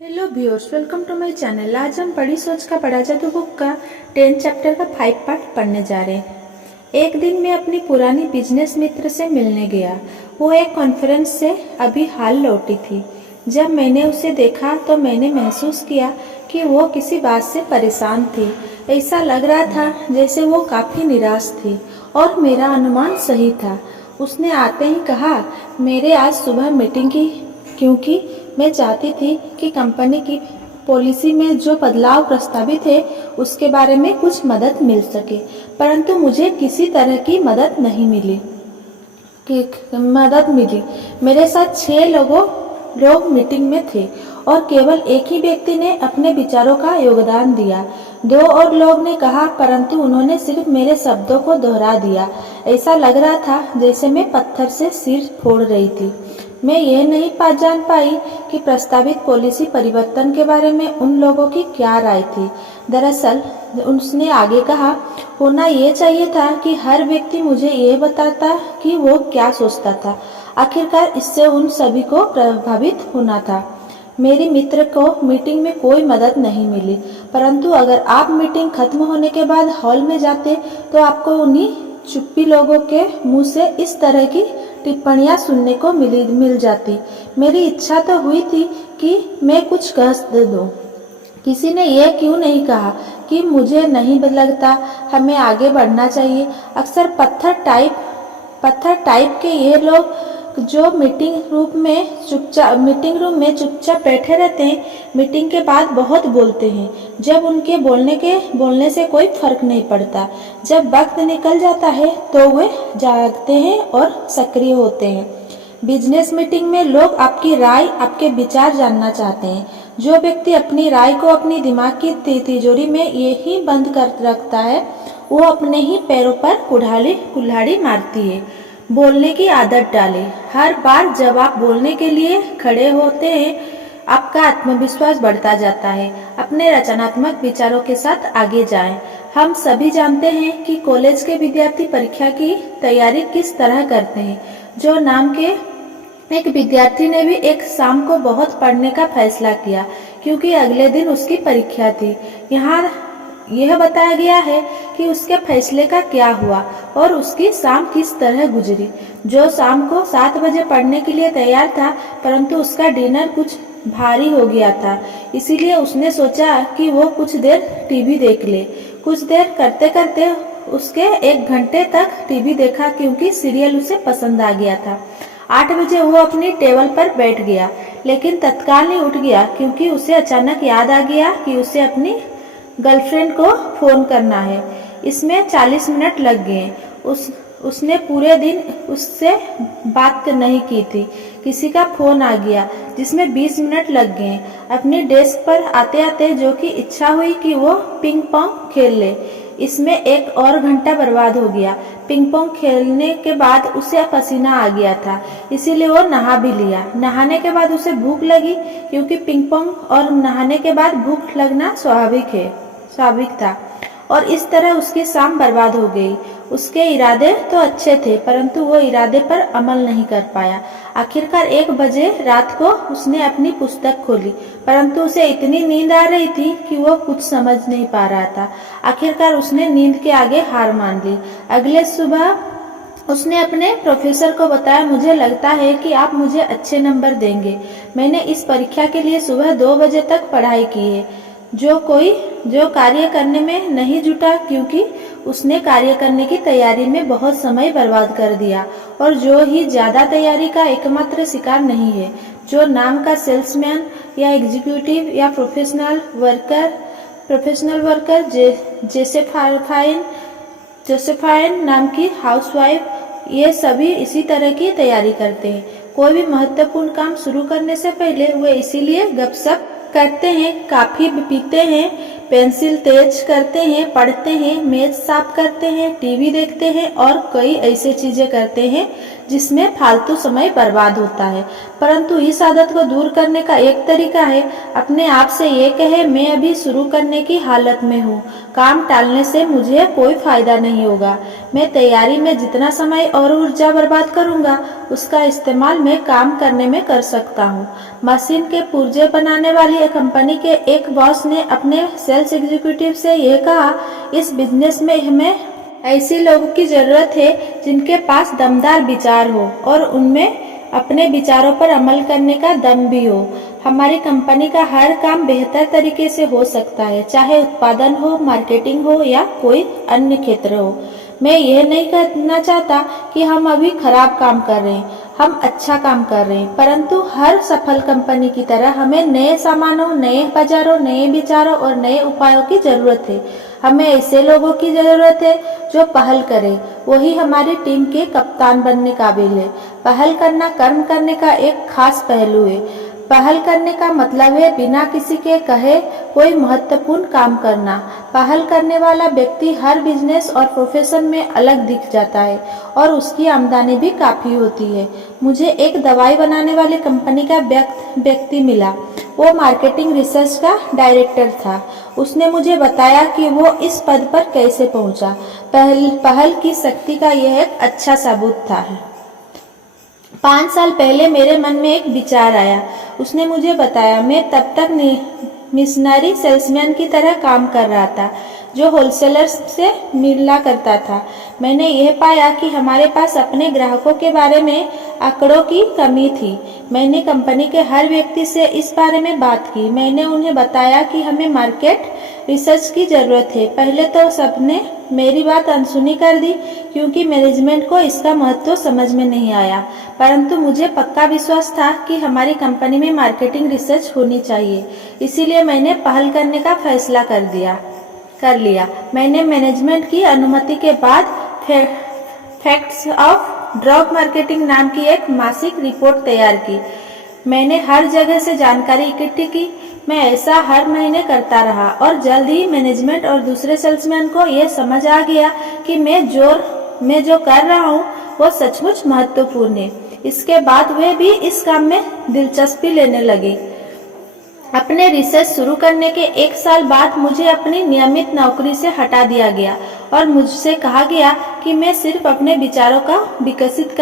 Hello viewers, welcome to my channel. आज हम बड़ी सोच का बड़ा जादू बुक का 10 चैप्टर का 5 पार्ट पढ़ने जा रहे हैं। एक दिन मैं अपनी पुरानी बिजनेस मित्र से मिलने गया। वो एक कॉन्फ्रेंस से अभी हाल लौटी थी। जब मैंने उसे देखा तो मैंने महसूस किया कि वो किसी बात से परेशान थी। ऐसा लग रहा था जैसे वो काफ़ी निराश थी और मेरा अनुमान सही था। उसने आते ही कहा, मेरे आज सुबह मीटिंग की क्योंकि मैं चाहती थी कि कंपनी की पॉलिसी में जो बदलाव प्रस्तावित है उसके बारे में कुछ मदद मिल सके, परंतु मुझे किसी तरह की मदद नहीं मिली। मेरे साथ 6 लोग मीटिंग में थे और केवल एक ही व्यक्ति ने अपने विचारों का योगदान दिया। 2 और लोग ने कहा, परंतु उन्होंने सिर्फ मेरे शब्दों को दोहरा दिया। ऐसा लग रहा था जैसे मैं पत्थर से सिर फोड़ रही थी। मैं यह नहीं जान पाई कि प्रस्तावित पॉलिसी परिवर्तन के बारे में उन लोगों की क्या राय थी। दरअसल उसने आगे कहा, होना ये चाहिए था कि हर व्यक्ति मुझे ये बताता कि वो क्या सोचता था। आखिरकार इससे उन सभी को प्रभावित होना था। मेरी मित्र को मीटिंग में कोई मदद नहीं मिली, परंतु अगर आप मीटिंग खत्म होने के बाद हॉल में जाते तो आपको उन्हीं चुप्पी लोगों के मुंह से इस तरह की टिप्पणियां सुनने को मिल जाती। मेरी इच्छा तो हुई थी कि मैं कुछ कह दूं। किसी ने यह क्यों नहीं कहा कि मुझे नहीं लगता हमें आगे बढ़ना चाहिए। अक्सर पत्थर टाइप के ये लोग जो मीटिंग रूम में चुपचाप बैठे रहते हैं, मीटिंग के बाद बहुत बोलते हैं, जब उनके बोलने से कोई फर्क नहीं पड़ता। जब वक्त निकल जाता है तो वे जागते हैं और सक्रिय होते हैं। बिजनेस मीटिंग में लोग आपकी राय, आपके विचार जानना चाहते हैं। जो व्यक्ति अपनी राय को अपनी दिमाग की तिजोरी में यही बंद कर रखता है, वो अपने ही पैरों पर कुल्हाड़ी मारती है। बोलने की आदत डालें। हर बार जब आप बोलने के लिए खड़े होते हैं, आपका आत्मविश्वास बढ़ता जाता है। अपने रचनात्मक विचारों के साथ आगे जाएं। हम सभी जानते हैं कि कॉलेज के विद्यार्थी परीक्षा की तैयारी किस तरह करते हैं। जो नाम के एक विद्यार्थी ने भी एक शाम को बहुत पढ़ने का फैसला किया क्योंकि अगले दिन उसकी परीक्षा थी। यहाँ यह बताया गया है कि उसके फैसले का क्या हुआ और उसकी शाम किस तरह गुजरी। जो शाम को 7 बजे पढ़ने के लिए तैयार था, परंतु उसका डिनर कुछ भारी हो गया था, इसीलिए उसने सोचा कि वो कुछ देर टीवी देख ले। कुछ देर करते करते उसके 1 घंटे तक टीवी देखा क्योंकि सीरियल उसे पसंद आ गया था। 8 बजे वो अपनी टेबल पर बैठ गया, लेकिन तत्काल ही उठ गया क्योंकि उसे अचानक याद आ गया कि उसे अपनी गर्लफ्रेंड को फोन करना है। इसमें 40 मिनट लग गए। उसने पूरे दिन उससे बात नहीं की थी। किसी का फोन आ गया जिसमें 20 मिनट लग गए। अपनी डेस्क पर आते आते जो कि इच्छा हुई कि वो पिंग पोंग खेल ले। इसमें 1 और घंटा बर्बाद हो गया। पिंग पोंग खेलने के बाद उसे पसीना आ गया था, इसीलिए वो नहा भी लिया। नहाने के बाद उसे भूख लगी क्योंकि पिंग पोंग और नहाने के बाद भूख लगना स्वाभाविक था, और इस तरह उसकी शाम बर्बाद हो गई। उसके इरादे तो अच्छे थे, परंतु वो इरादे पर अमल नहीं कर पाया। आखिरकार 1 बजे रात को उसने अपनी पुस्तक खोली, परंतु उसे इतनी नींद आ रही थी कि वो कुछ समझ नहीं पा रहा था। आखिरकार उसने नींद के आगे हार मान ली। अगले सुबह उसने अपने प्रोफेसर को बताया, मुझे लगता है कि आप मुझे अच्छे नंबर देंगे। मैंने इस परीक्षा के लिए सुबह 2 बजे तक पढ़ाई की है। जो कार्य करने में नहीं जुटा क्योंकि उसने कार्य करने की तैयारी में बहुत समय बर्बाद कर दिया, और जो ही ज्यादा तैयारी का एकमात्र शिकार नहीं है। जो नाम का सेल्समैन या एग्जीक्यूटिव या प्रोफेशनल वर्कर जोसेफाइन नाम की हाउसवाइफ, ये सभी इसी तरह की तैयारी करते हैं। कोई भी महत्वपूर्ण काम शुरू करने से पहले वे इसीलिए गपशप करते हैं, कॉफी पीते हैं, पेंसिल तेज करते हैं, पढ़ते हैं, मेज साफ करते हैं, टीवी देखते हैं और कई ऐसी चीजें करते हैं जिसमें फालतू समय बर्बाद होता है। परंतु इस आदत को दूर करने का एक तरीका है अपने आप से ये कहे, मैं अभी शुरू करने की हालत में हूँ, काम टालने से मुझे कोई फायदा नहीं होगा। मैं तैयारी में जितना समय और ऊर्जा बर्बाद करूँगा उसका इस्तेमाल मैं काम करने में कर सकता हूँ। मशीन के पुर्जे बनाने वाली कंपनी के एक बॉस ने अपने सेल्स एग्जीक्यूटिव से यह कहा, इस बिजनेस में हमें ऐसे लोगों की जरूरत है जिनके पास दमदार विचार हो और उनमें अपने विचारों पर अमल करने का दम भी हो। हमारी कंपनी का हर काम बेहतर तरीके से हो सकता है, चाहे उत्पादन हो, मार्केटिंग हो या कोई अन्य क्षेत्र हो। मैं यह नहीं कहना चाहता कि हम अभी खराब काम कर रहे हैं, हम अच्छा काम कर रहे हैं, परंतु हर सफल कंपनी की तरह हमें नए सामानों, नए बाजारों, नए विचारों और नए उपायों की जरूरत है। हमें ऐसे लोगों की जरूरत है जो पहल करें, वही हमारी टीम के कप्तान बनने काबिल है। पहल करना कर्म करने का एक खास पहलू है। पहल करने का मतलब है बिना किसी के कहे कोई महत्वपूर्ण काम करना। पहल करने वाला व्यक्ति हर बिजनेस और प्रोफेशन में अलग दिख जाता है और उसकी आमदनी भी काफ़ी होती है। मुझे एक दवाई बनाने वाली कंपनी का व्यक्ति मिला। वो मार्केटिंग रिसर्च का डायरेक्टर था। उसने मुझे बताया कि वो इस पद पर कैसे पहुंचा। पहल की शक्ति का यह एक अच्छा सबूत था। 5 साल पहले मेरे मन में एक विचार आया। उसने मुझे बताया, मैं तब तक मिशनरी सेल्समैन की तरह काम कर रहा था जो होलसेलर्स से मिला करता था। मैंने यह पाया कि हमारे पास अपने ग्राहकों के बारे में आंकड़ों की कमी थी। मैंने कंपनी के हर व्यक्ति से इस बारे में बात की। मैंने उन्हें बताया कि हमें मार्केट रिसर्च की जरूरत है। पहले तो सबने मेरी बात अनसुनी कर दी क्योंकि मैनेजमेंट को इसका महत्व समझ में नहीं आया, परंतु मुझे पक्का विश्वास था कि हमारी कंपनी में मार्केटिंग रिसर्च होनी चाहिए। इसीलिए मैंने पहल करने का फैसला कर लिया। मैंने मैनेजमेंट की अनुमति के बाद फैक्ट्स ऑफ ड्रग मार्केटिंग नाम की एक मासिक रिपोर्ट तैयार की। मैंने हर जगह से जानकारी इकट्ठी की। मैं ऐसा हर महीने करता रहा और जल्द ही मैनेजमेंट और दूसरे सेल्समैन को यह समझ आ गया कि मैं जो कर रहा हूँ वो सचमुच महत्वपूर्ण है। इसके बाद वे भी इस काम में दिलचस्पी लेने लगे। अपने रिसर्च शुरू करने के 1 साल बाद मुझे अपनी नियमित नौकरी से हटा दिया गया और मुझसे कहा गया कि मैं सिर्फ अपने विचारों का विकसित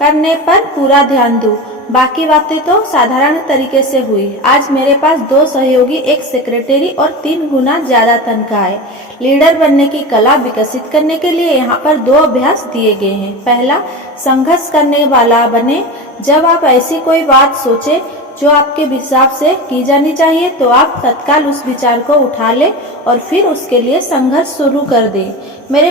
करने पर पूरा ध्यान दूं। बाकी बातें तो साधारण तरीके से हुई। आज मेरे पास 2 सहयोगी, 1 सेक्रेटरी और 3 गुना ज्यादा तनख्वाह है। लीडर बनने की कला विकसित करने के लिए यहाँ पर 2 अभ्यास दिए गए हैं। पहला, संघर्ष करने वाला बने। जब आप ऐसी कोई बात सोचे जो आपके हिसाब से की जानी चाहिए तो आप तत्काल उस विचार को उठा ले और फिर उसके लिए संघर्ष शुरू कर दें। मेरे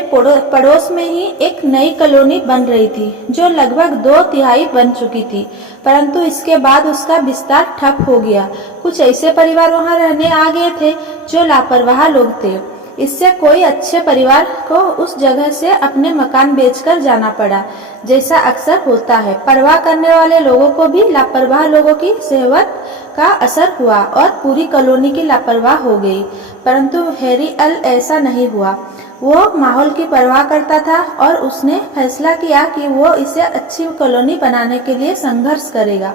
पड़ोस में ही एक नई कॉलोनी बन रही थी जो लगभग 2/3 बन चुकी थी, परंतु इसके बाद उसका विस्तार ठप हो गया। कुछ ऐसे परिवार वहां रहने आ गए थे जो लापरवाह लोग थे। इससे कोई अच्छे परिवार को उस जगह से अपने मकान बेचकर जाना पड़ा, जैसा अक्सर होता है। परवाह करने वाले लोगों को भी लापरवाह लोगों की सहवत का असर हुआ और पूरी कॉलोनी की लापरवाह हो गई। परंतु हैरी एल ऐसा नहीं हुआ। वो माहौल की परवाह करता था और उसने फैसला किया कि वो इसे अच्छी कॉलोनी बनाने के लिए संघर्ष करेगा।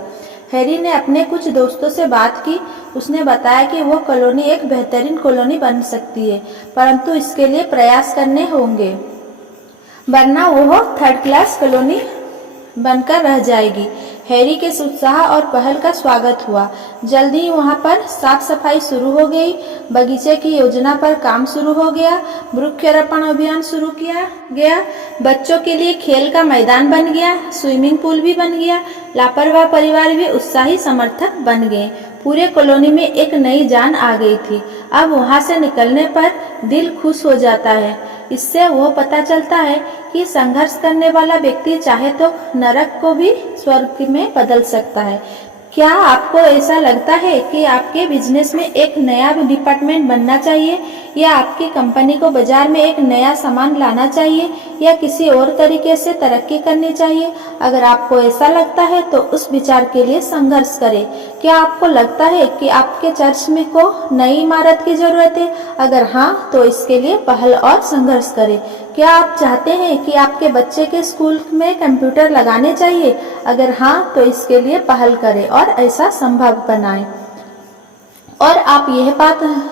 हैरी ने अपने कुछ दोस्तों से बात की। उसने बताया कि वो कॉलोनी एक बेहतरीन कॉलोनी बन सकती है, परंतु इसके लिए प्रयास करने होंगे, वरना वो 3rd क्लास कॉलोनी बनकर रह जाएगी। हैरी के उत्साह और पहल का स्वागत हुआ। जल्दी ही वहां पर साफ सफाई शुरू हो गई। बगीचे की योजना पर काम शुरू हो गया। वृक्षारोपण अभियान शुरू किया गया। बच्चों के लिए खेल का मैदान बन गया। स्विमिंग पूल भी बन गया। लापरवाह परिवार भी उत्साही समर्थक बन गए। पूरे कॉलोनी में एक नई जान आ गई थी। अब वहां से निकलने पर दिल खुश हो जाता है। इससे वो पता चलता है कि संघर्ष करने वाला व्यक्ति चाहे तो नरक को भी स्वर्ग में बदल सकता है। क्या आपको ऐसा लगता है कि आपके बिजनेस में एक नया डिपार्टमेंट बनना चाहिए या आपकी कंपनी को बाजार में एक नया सामान लाना चाहिए या किसी और तरीके से तरक्की करनी चाहिए। अगर आपको ऐसा लगता है तो उस विचार के लिए संघर्ष करें। क्या आपको लगता है कि आपके चर्च में को नई इमारत की जरूरत है? अगर हाँ, तो इसके लिए पहल और संघर्ष करें। क्या आप चाहते हैं कि आपके बच्चे के स्कूल में कंप्यूटर लगाने चाहिए? अगर हाँ, तो इसके लिए पहल करें और ऐसा संभव बनाएं। और आप यह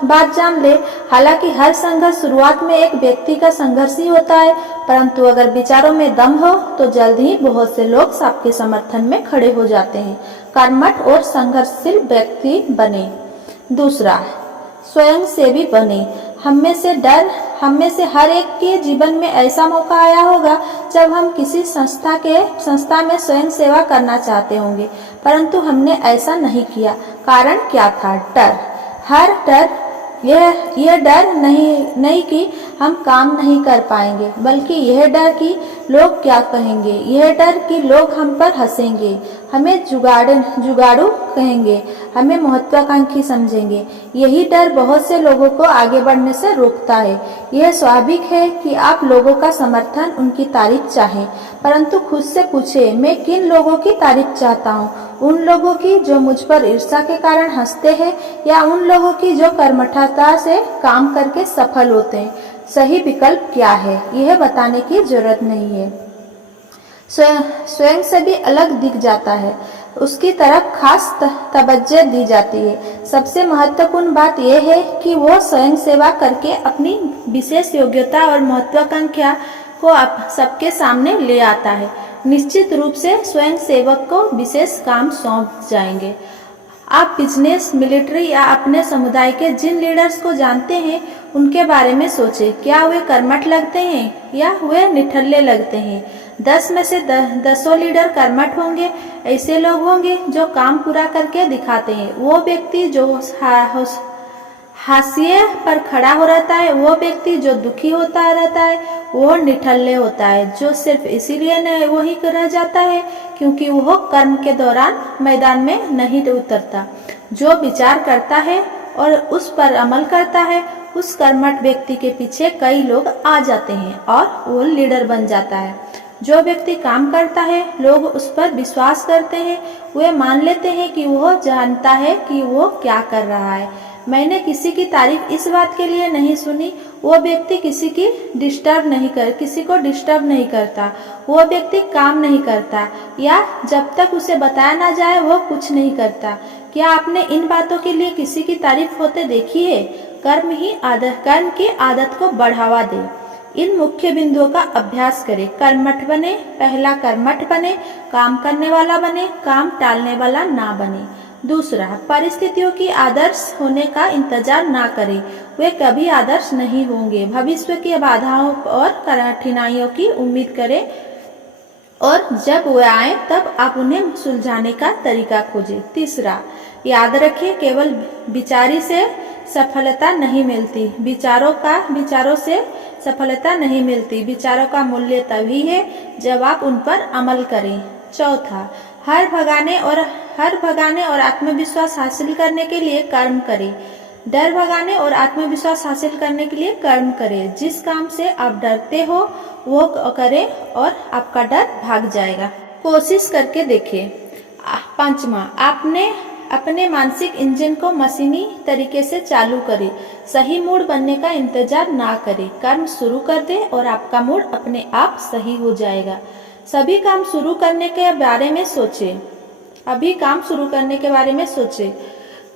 बात जान ले, हालांकि हर संघर्ष शुरुआत में एक व्यक्ति का संघर्ष ही होता है, परंतु अगर विचारों में दम हो तो जल्द ही बहुत से लोग आपके समर्थन में खड़े हो जाते हैं। कर्मठ और संघर्षशील व्यक्ति बने। दूसरा, स्वयंसेवी बने। हम में से हर एक के जीवन में ऐसा मौका आया होगा जब हम किसी संस्था में स्वयं सेवा करना चाहते होंगे, परंतु हमने ऐसा नहीं किया। कारण क्या था? डर। यह डर नहीं कि हम काम नहीं कर पाएंगे, बल्कि यह डर कि लोग क्या कहेंगे, यह डर कि लोग हम पर हंसेंगे, हमें जुगाड़ू कहेंगे, हमें महत्वाकांक्षी समझेंगे। यही डर बहुत से लोगों को आगे बढ़ने से रोकता है। यह स्वाभाविक है कि आप लोगों का समर्थन, उनकी तारीफ चाहें, परंतु खुद से पूछें, मैं किन लोगों की तारीफ चाहता हूँ? उन लोगों की जो मुझ पर ईर्ष्या के कारण हंसते हैं, या उन लोगों की जो कर्मठता से काम करके सफल होते हैं? सही विकल्प क्या है, यह बताने की जरूरत नहीं है। स्वयं से भी अलग दिख जाता है, उसकी तरफ खास तवज्जो दी जाती है। सबसे महत्वपूर्ण बात यह है कि वो स्वयं सेवा करके अपनी विशेष योग्यता और महत्वाकांक्षा को सबके सामने ले आता है। निश्चित रूप से स्वयं सेवक को विशेष काम सौंप जाएंगे। आप बिजनेस, मिलिट्री या अपने समुदाय के जिन लीडर्स को जानते हैं, उनके बारे में सोचें। क्या वे कर्मठ लगते हैं या वे निठल्ले लगते हैं? 10 में से 10 लीडर कर्मठ होंगे। ऐसे लोग होंगे जो काम पूरा करके दिखाते हैं। वो व्यक्ति जो हाशिए पर खड़ा हो रहता है, वो व्यक्ति जो दुखी होता रहता है, वो निठल्ले होता है, जो सिर्फ इसीलिए वही रह जाता है क्योंकि वो कर्म के दौरान मैदान में नहीं उतरता। जो विचार करता है और उस पर अमल करता है, उस कर्मठ व्यक्ति के पीछे कई लोग आ जाते हैं और वो लीडर बन जाता है। जो व्यक्ति काम करता है, लोग उस पर विश्वास करते हैं, वे मान लेते हैं कि वो जानता है कि वो क्या कर रहा है। मैंने किसी की तारीफ इस बात के लिए नहीं सुनी, वो व्यक्ति किसी को डिस्टर्ब नहीं करता, वो व्यक्ति काम नहीं करता, या जब तक उसे बताया ना जाए वो कुछ नहीं करता। क्या आपने इन बातों के लिए किसी की तारीफ होते देखी है? कर्म की आदत को बढ़ावा दे। इन मुख्य बिंदुओं का अभ्यास करें। कर्मठ बने। पहला, कर्मठ बने, काम करने वाला बने, काम टालने वाला ना बने। दूसरा, परिस्थितियों की आदर्श होने का इंतजार ना करें, वे कभी आदर्श नहीं होंगे। भविष्य की बाधाओं और कठिनाइयों की उम्मीद करें और जब वे आए तब आप उन्हें सुलझाने का तरीका खोजें। तीसरा, याद रखें, केवल विचारी से सफलता नहीं मिलती, विचारों से सफलता नहीं मिलती। विचारों का मूल्य तभी है जब आप उन पर अमल करें। चौथा, हर भगाने और आत्मविश्वास हासिल करने के लिए कर्म करें। डर भगाने और आत्मविश्वास हासिल करने के लिए कर्म करें। जिस काम से आप डरते हो वो करें और आपका डर भाग जाएगा। कोशिश करके देखें। पांचवा, आपने अपने मानसिक इंजन को मशीनी तरीके से चालू करें। सही मूड बनने का इंतजार ना करें, कर्म शुरू कर दें और आपका मूड अपने आप सही हो जाएगा। सभी काम शुरू करने के बारे में सोचें।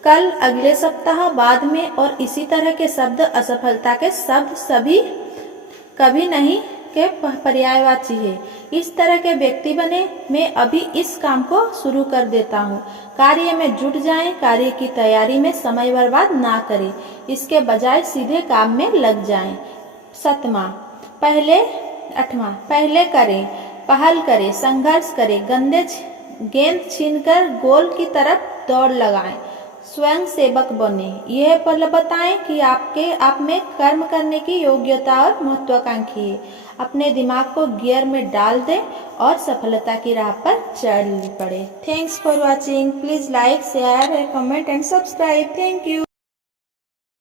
कल, अगले सप्ताह, बाद में और इसी तरह के शब्द असफलता के शब्द सभी कभी नहीं के पर्यायवाची है। इस तरह के व्यक्ति बने। मैं अभी इस काम को शुरू कर देता हूँ। कार्य में जुट जाएं। कार्य की तैयारी में समय बर्बाद ना करें, इसके बजाय सीधे काम में लग जाएं। आठवां, पहले करें, पहल करें, संघर्ष करें, गेंद छीनकर गोल की तरफ दौड़ लगाएं। स्वयं सेवक बने। यह पल बताएं कि आप में कर्म करने की योग्यता और महत्वाकांक्षी है। अपने दिमाग को गियर में डाल दें और सफलता की राह पर चल पड़े। Thanks for watching. Please like, share, comment and subscribe. Thank you.